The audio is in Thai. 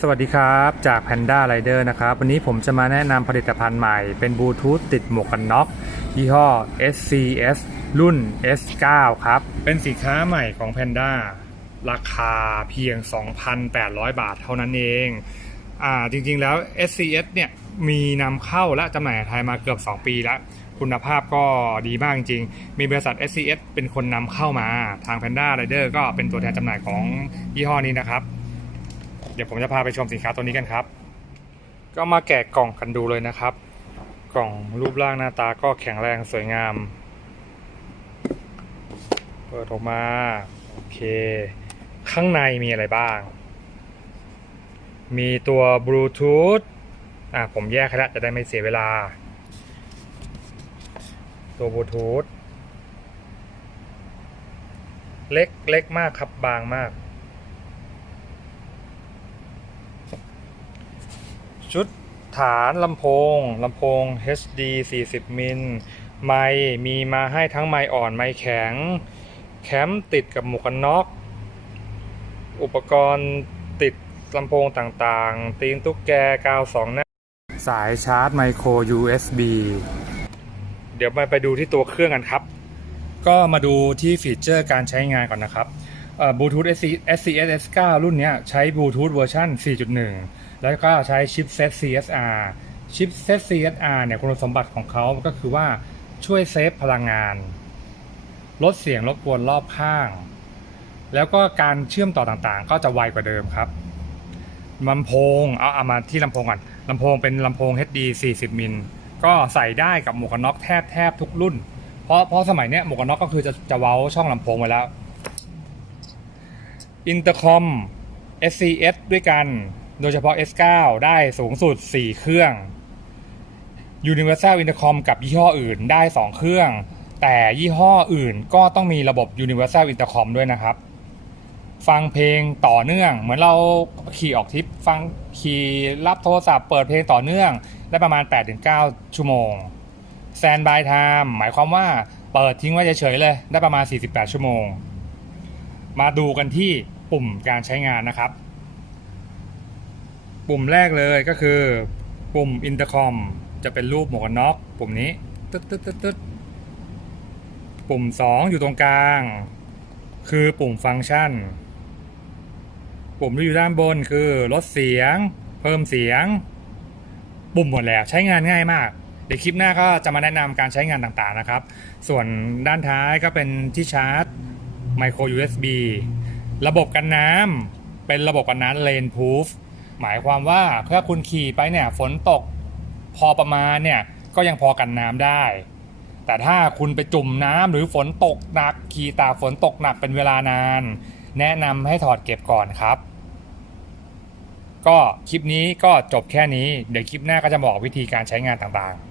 สวัสดีครับจาก Panda Rider นะครับ วันนี้ผมจะมาแนะนำผลิตภัณฑ์ใหม่ เป็นบลูทูธติดหมวกกันน็อกยี่ห้อ SCS รุ่น S9 ครับ เป็นสินค้าใหม่ของ Panda ราคาเพียง 2,800 บาทเท่านั้นเอง อ่าจริงๆแล้ว SCS เนี่ยมีนำเข้าและจำหน่ายไทยมาเกือบ 2 ปีแล้วคุณภาพก็ดีมากจริง มีบริษัท SCS เป็นคนนำเข้ามา ทาง Panda Rider ก็เป็นตัวแทนจำหน่ายของยี่ห้อนี้นะครับ เดี๋ยวผมจะพาไปชมสินค้าตัวนี้กันครับ ก็มาแกะกล่องกันดูเลยนะครับ กล่องรูปร่างหน้าตาก็แข็งแรงสวยงาม เปิดออกมาโอเค ข้างในมีอะไรบ้าง มีตัวบลูทูธอะผมแยกให้แล้วจะได้ไม่เสียเวลา ตัวบลูทูธเล็กเล็กมากครับบางมาก ชุดฐานลำโพงลำโพง HD 40 มิล ไมค์มีมาให้ทั้งไมค์อ่อนไมค์แข็ง แคมติดกับหมวกกันน็อก อุปกรณ์ติดลำโพงต่างๆ ตีนตุ๊กแกกาวสองหน้า สายชาร์จไมโคร USB เดี๋ยวมาไปดูที่ตัวเครื่องกันครับ ก็มาดูที่ฟีเจอร์การใช้งานก่อนนะครับบลูทูธ SCS S9 รุ่นเนี้ยใช้บลูทูธเวอร์ชัน4.1 แล้วก็ใช้ชิปเซต CSR ชิปเซต CSR เนี่ยคุณสมบัติของเขาก็คือว่าช่วยเซฟพลังงาน ลดเสียงรบกวนรอบข้าง แล้วก็การเชื่อมต่อต่างๆ ก็จะไวกว่าเดิมครับลำโพงเอาเอามาที่ลำโพงก่อนลำโพงเป็นลำโพง HD 40 มิล ก็ใส่ได้กับหมวกกันน็อกแทบแทบทุกรุ่น เพราะเพราะสมัยเนี้ยหมวกกันน็อกก็คือจะจะเว้าช่องลำโพงไว้แล้วอินเตอร์คอม SCS ด้วยกัน โดยเฉพาะ S9 ได้สูงสุด 4 เครื่อง Universal Intercom กับยี่ห้ออื่นได้ 2 เครื่อง แต่ยี่ห้ออื่นก็ต้องมีระบบ Universal Intercom ด้วยนะครับ ฟังเพลงต่อเนื่อง เหมือนเราขี่ออกทริปฟังขี่รับโทรศัพท์เปิดเพลงต่อเนื่อง ได้ประมาณ 8-9 ชั่วโมง Standby Time หมายความว่าเปิดทิ้งไว้เฉยๆเลย ได้ประมาณ 48 ชั่วโมง มาดูกันที่ปุ่มการใช้งานนะครับ ปุ่มแรกเลยก็คือ ปุ่ม Intercom จะเป็นรูปหมวกกันน็อกปุ่มนี้ตึ๊ดตึ๊ดตึ๊ดตึ๊ดปุ่ม 2 อยู่ตรงกลาง คือปุ่มฟังก์ชัน ปุ่มที่อยู่ด้านบนคือลดเสียง เพิ่มเสียง ปุ่มหมดแล้วใช้งานง่ายมากเดี๋ยวคลิปหน้าก็จะมาแนะนำการใช้งานต่างๆนะครับ ส่วนด้านท้ายก็เป็นที่ชาร์จไมโคร USB ระบบกันน้ำเป็นระบบกันน้ำเลนพูฟ หมายความว่าถ้าคุณขี่ไปเนี่ยฝนตกพอประมาณเนี่ยก็ยังพอกันน้ำได้ แต่ถ้าคุณไปจุ่มน้ำหรือฝนตกหนักขี่ตากฝนตกหนักเป็นเวลานาน แนะนำให้ถอดเก็บก่อนครับ ก็คลิปนี้ก็จบแค่นี้ เดี๋ยวคลิปหน้าก็จะบอกวิธีการใช้งานต่างๆ